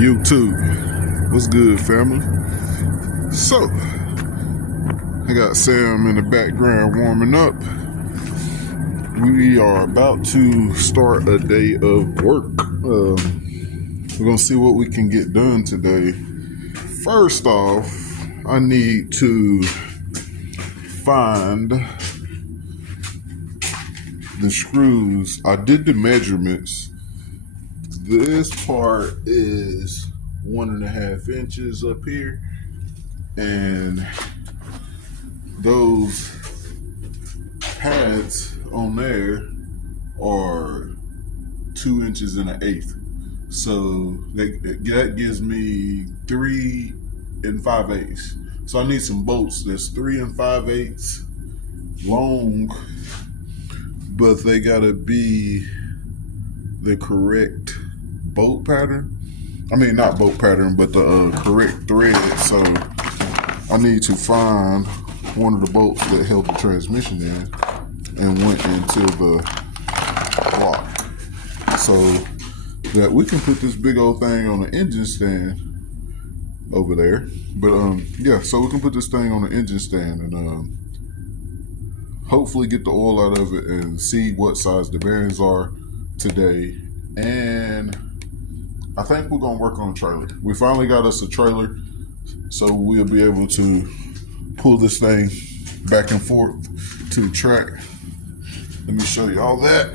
YouTube, what's good, family? So, I got Sam in the background warming up. We are about to start a day of work. We're gonna see what we can get done today. First off, I need to find the screws. I did the measurements. This part is 1.5 inches up here, and those pads on there are 2 inches and 1/8. So that gives me 3 5/8. So I need some bolts that's 3 5/8 long, but they gotta be the correct bolt pattern. I mean, not bolt pattern, but the correct thread. So I need to find one of the bolts that held the transmission in and went into the block, so that we can put this big old thing on the engine stand over there. But yeah, so we can put this thing on the engine stand and hopefully get the oil out of it and see what size the bearings are today. And I think we're gonna work on a trailer. We finally got us a trailer, so we'll be able to pull this thing back and forth to the track. Let me show you all that.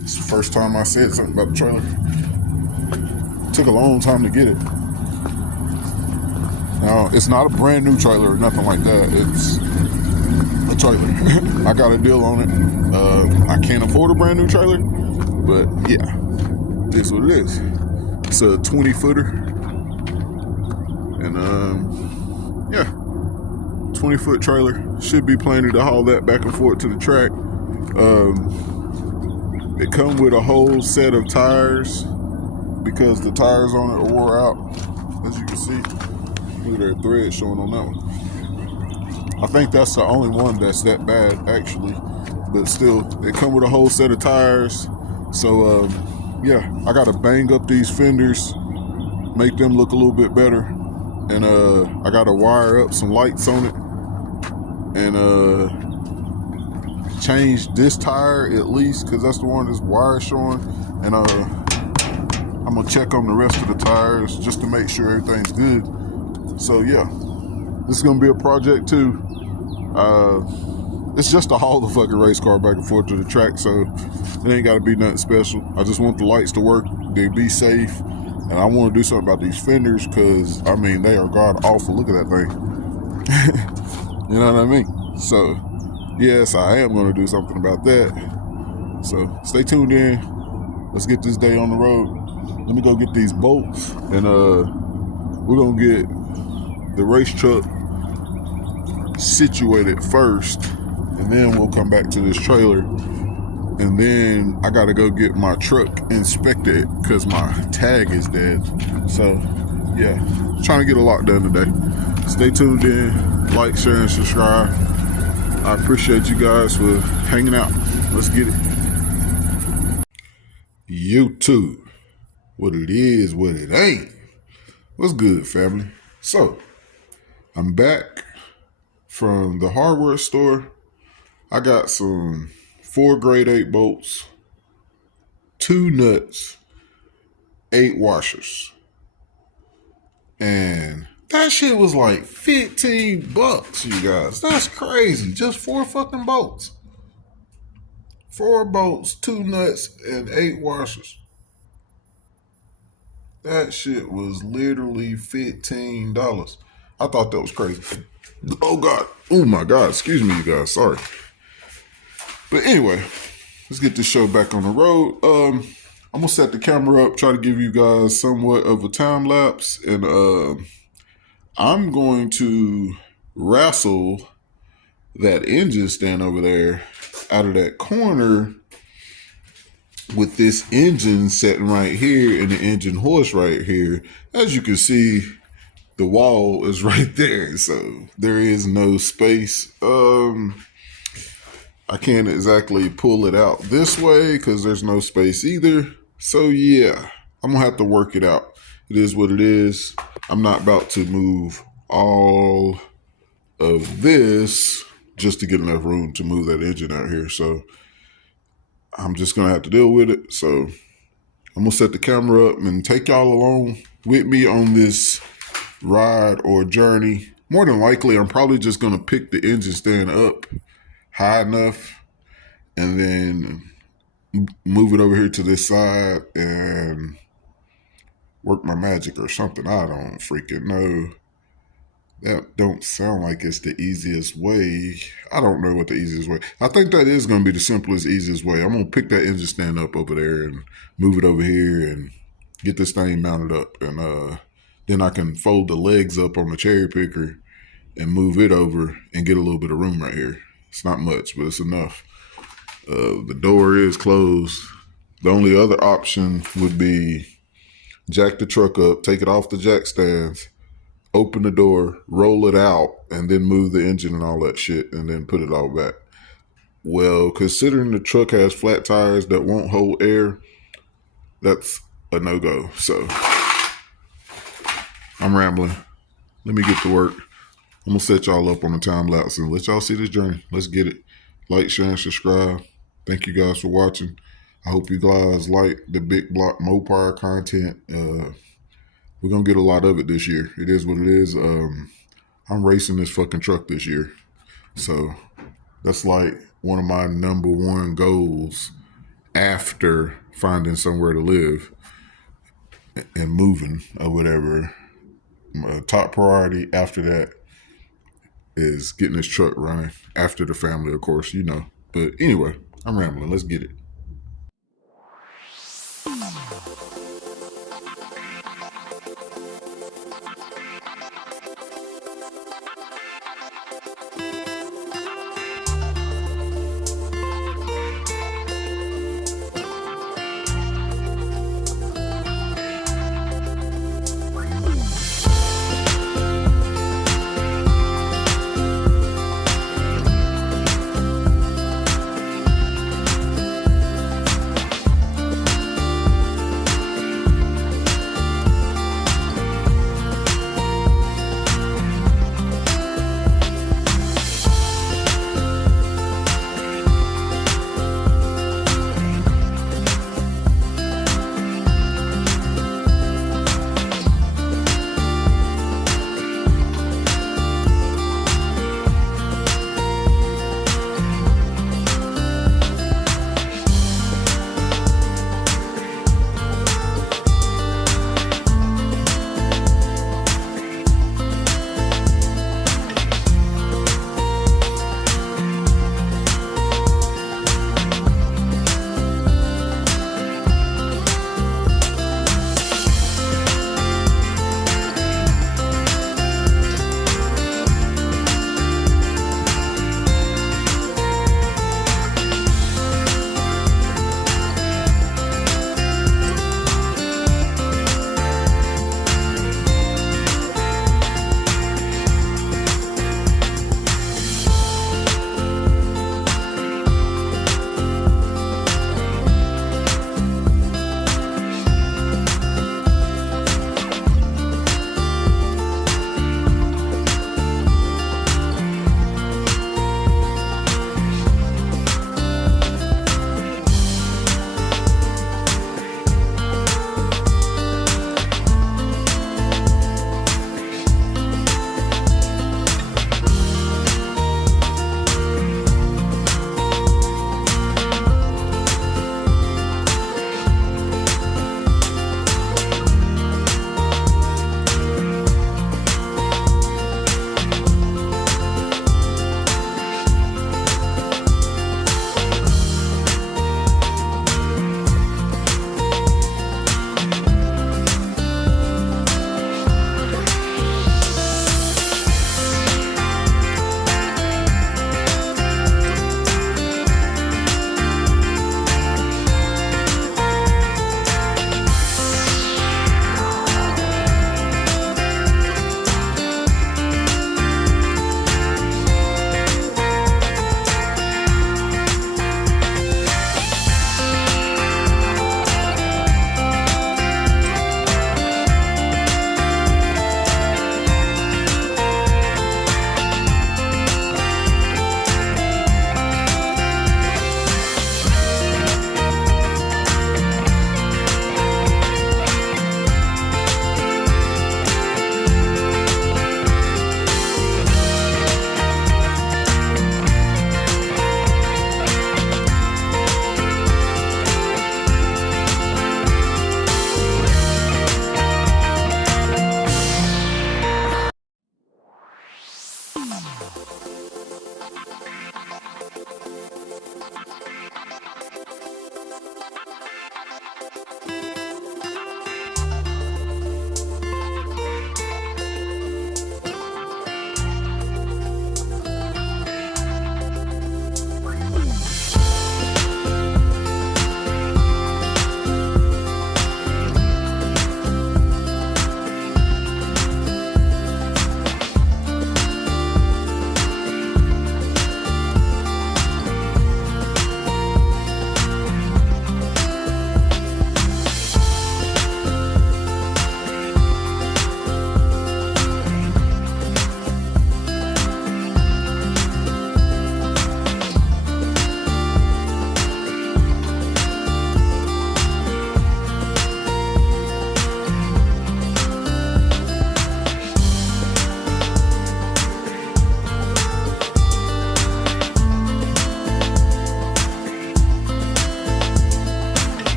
It's the first time I said something about the trailer. It took a long time to get it. Now, it's not a brand new trailer or nothing like that. It's a trailer. I got a deal on it. I can't afford a brand new trailer, but yeah, it's what it is. It's a 20-footer, and yeah, 20-foot trailer. Should be planning to haul that back and forth to the track. It comes with a whole set of tires because the tires on it are wore out, as you can see. Look at that thread showing on that one. I think that's the only one that's that bad, actually, but still, it comes with a whole set of tires. So yeah, I gotta bang up these fenders, make them look a little bit better, and I gotta wire up some lights on it, and change this tire at least, because that's the one that's wire showing, and I'm gonna check on the rest of the tires just to make sure everything's good. So yeah, this is gonna be a project too. It's just to haul the fucking race car back and forth to the track, so it ain't gotta be nothing special. I just want the lights to work, they be safe, and I want to do something about these fenders, because I mean, they are god awful. Look at that thing. You know what I mean? So yes, I am going to do something about that. So stay tuned in. Let's get this day on the road. Let me go get these bolts, and we're gonna get the race truck situated first, and then we'll come back to this trailer, and then I gotta go get my truck inspected because my tag is dead. So yeah, trying to get a lot done today. Stay tuned in, like, share, and subscribe. I appreciate you guys for hanging out. Let's get it. YouTube, what it is, what it ain't. What's good, family? So I'm back from the hardware store. I got some 4 grade 8 bolts, 2 nuts, 8 washers, and that shit was like $15, you guys. That's crazy. Just 4 fucking bolts. 4 bolts, 2 nuts, and 8 washers. That shit was literally $15. I thought that was crazy. Oh God. Oh my God. Excuse me, you guys. Sorry. But anyway, let's get this show back on the road. I'm gonna set the camera up, try to give you guys somewhat of a time lapse, and I'm going to wrestle that engine stand over there out of that corner with this engine sitting right here and the engine horse right here. As you can see, the wall is right there, so there is no space. I can't exactly pull it out this way because there's no space either. So yeah, I'm gonna have to work it out. It is what it is. I'm not about to move all of this just to get enough room to move that engine out here. So I'm just gonna have to deal with it. So I'm gonna set the camera up and take y'all along with me on this ride or journey. More than likely, I'm probably just gonna pick the engine stand up high enough and then move it over here to this side and work my magic or something. I don't freaking know. That don't sound like it's the easiest way. I don't know what the easiest way. I think that is going to be the simplest, easiest way. I'm going to pick that engine stand up over there and move it over here and get this thing mounted up. And then I can fold the legs up on the cherry picker and move it over and get a little bit of room right here. It's not much, but it's enough. The door is closed. The only other option would be jack the truck up, take it off the jack stands, open the door, roll it out, and then move the engine and all that shit, and then put it all back. Well, considering the truck has flat tires that won't hold air, that's a no-go. So I'm rambling. Let me get to work. I'm going to set y'all up on the time lapse and let y'all see this journey. Let's get it. Like, share, and subscribe. Thank you guys for watching. I hope you guys like the big block Mopar content. We're going to get a lot of it this year. It is what it is. I'm racing this fucking truck this year. So that's like one of my number one goals after finding somewhere to live and moving or whatever. My top priority after that is getting this truck running after the family, of course, you know. But anyway, I'm rambling. Let's get it.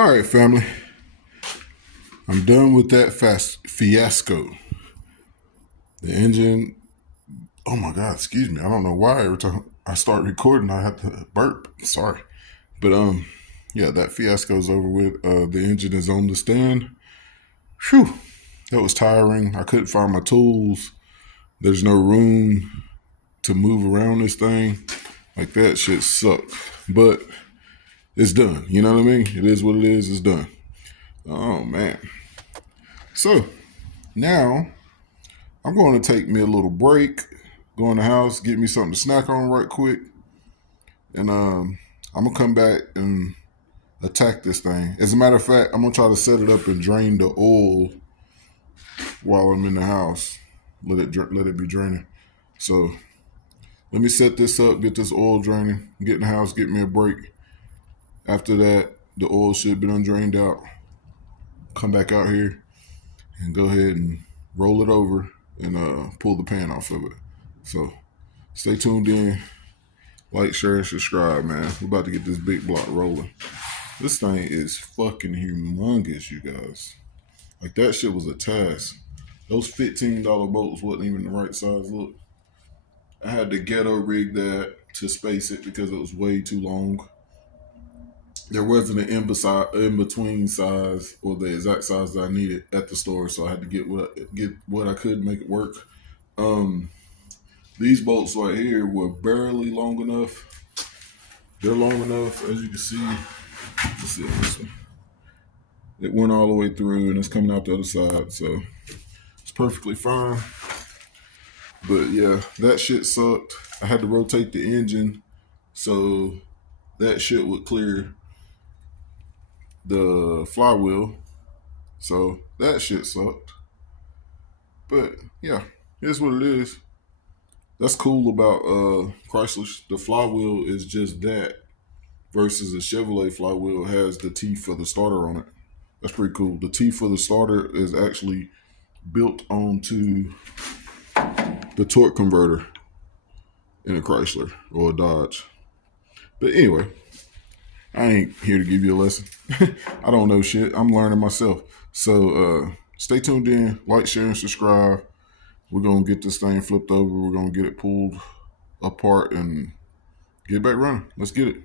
All right, family. I'm done with that fiasco. The engine. Oh my God, excuse me. I don't know why every time I start recording, I have to burp. Sorry. But yeah, that fiasco's over with. The engine is on the stand. Whew. That was tiring. I couldn't find my tools. There's no room to move around this thing. Like, that shit sucked. But it's done. You know what I mean? It is what it is. It's done. Oh, man. So, now I'm going to take me a little break, go in the house, get me something to snack on right quick. And I'm going to come back and attack this thing. As a matter of fact, I'm going to try to set it up and drain the oil while I'm in the house. Let it be draining. So let me set this up, get this oil draining, get in the house, get me a break. After that, the oil should have been undrained out. Come back out here and go ahead and roll it over and pull the pan off of it. So stay tuned in. Like, share, and subscribe, man. We're about to get this big block rolling. This thing is fucking humongous, you guys. Like, that shit was a task. Those $15 bolts wasn't even the right size. Look, I had to ghetto rig that to space it because it was way too long. There wasn't an in between size or the exact size that I needed at the store, so I had to get what I could, make it work. These bolts right here were barely long enough. They're long enough, as you can see. Let's see this one. It went all the way through and it's coming out the other side, so it's perfectly fine. But yeah, that shit sucked. I had to rotate the engine so that shit would clear the flywheel. So that shit sucked. But yeah, here's what it is. That's cool about Chrysler. The flywheel is just that versus a Chevrolet flywheel has the teeth for the starter on it. That's pretty cool. The teeth for the starter is actually built onto the torque converter in a Chrysler or a Dodge. But anyway, I ain't here to give you a lesson. I don't know shit. I'm learning myself. So stay tuned in, like, share, and subscribe. We're going to get this thing flipped over. We're going to get it pulled apart and get it back running. Let's get it.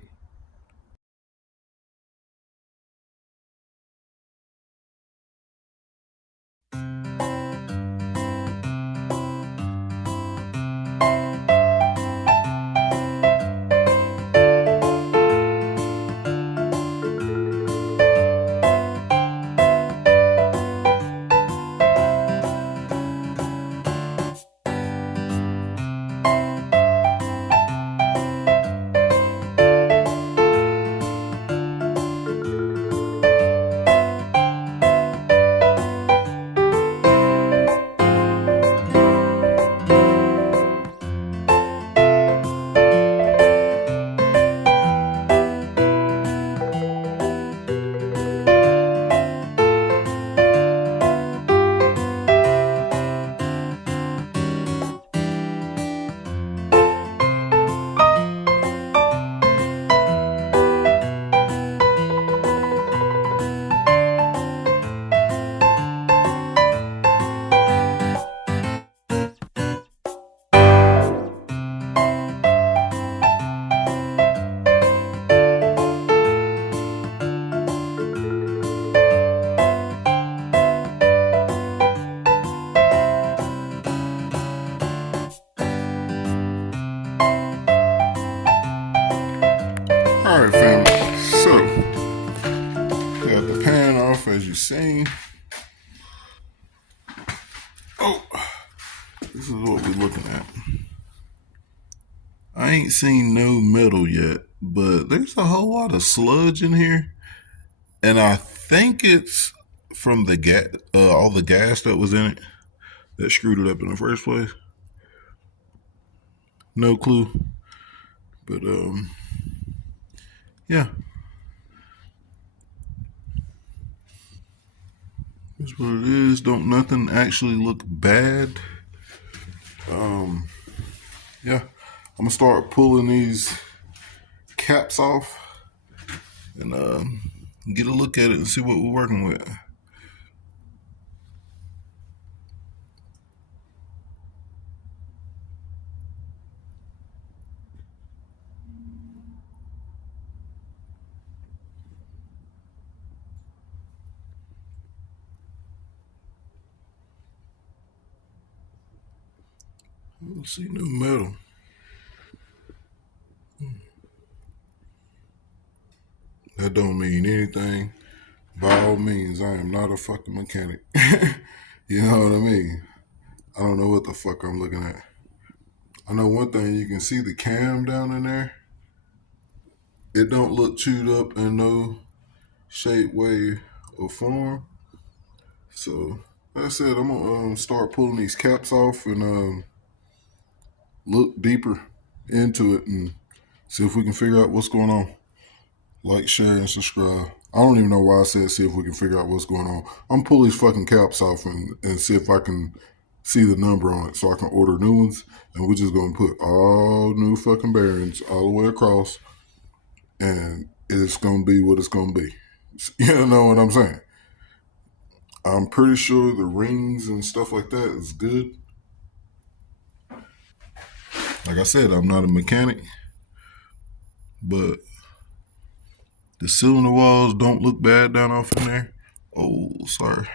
All right, family. So, got the pan off, as you've seen. Oh, this is what we're looking at. I ain't seen no metal yet, but there's a whole lot of sludge in here, and I think it's from the all the gas that was in it that screwed it up in the first place. No clue, but yeah. That's what it is. Don't nothing actually look bad. Yeah, I'm gonna start pulling these caps off and get a look at it and see what we're working with. I don't see no metal. That don't mean anything. By all means, I am not a fucking mechanic. You know what I mean? I don't know what the fuck I'm looking at. I know one thing, you can see the cam down in there. It don't look chewed up in no shape, way, or form. So, like I said, I'm gonna start pulling these caps off and look deeper into it and see if we can figure out what's going on. Like, share, and subscribe. I don't even know why I said see if we can figure out what's going on. I'm gonna pull these fucking caps off and see if I can see the number on it so I can order new ones. And we're just gonna put all new fucking bearings all the way across, and it's gonna be what it's gonna be. You know what I'm saying? I'm pretty sure the rings and stuff like that is good. Like I said, I'm not a mechanic, but the cylinder walls don't look bad down off in there. Oh, sorry.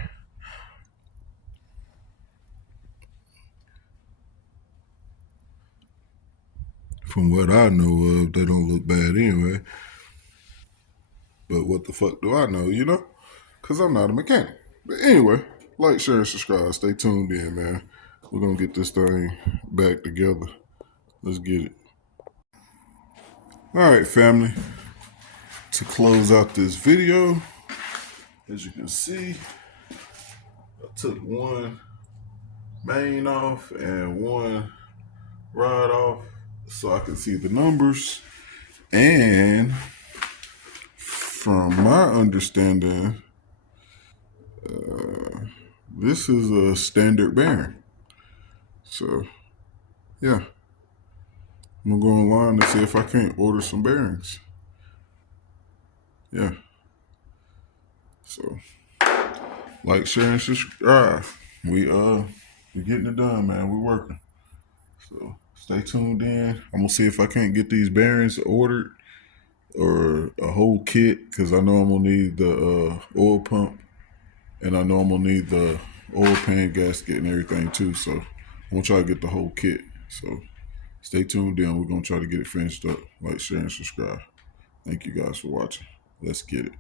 From what I know of, they don't look bad anyway. But what the fuck do I know, you know? Because I'm not a mechanic. But anyway, like, share, and subscribe. Stay tuned in, man. We're going to get this thing back together. Let's get it. All right, family. To close out this video, as you can see, I took one main off and one rod off so I can see the numbers. And from my understanding, this is a standard bearing. So, yeah. I'm going to go online and see if I can't order some bearings. Yeah. So, like, share, and subscribe. We're getting it done, man. We're working. So, stay tuned in. I'm going to see if I can't get these bearings ordered or a whole kit, because I know I'm going to need the oil pump, and I know I'm going to need the oil pan gasket and everything too. So, I'm going to try to get the whole kit. So, stay tuned in. We're going to try to get it finished up. Like, share, and subscribe. Thank you guys for watching. Let's get it.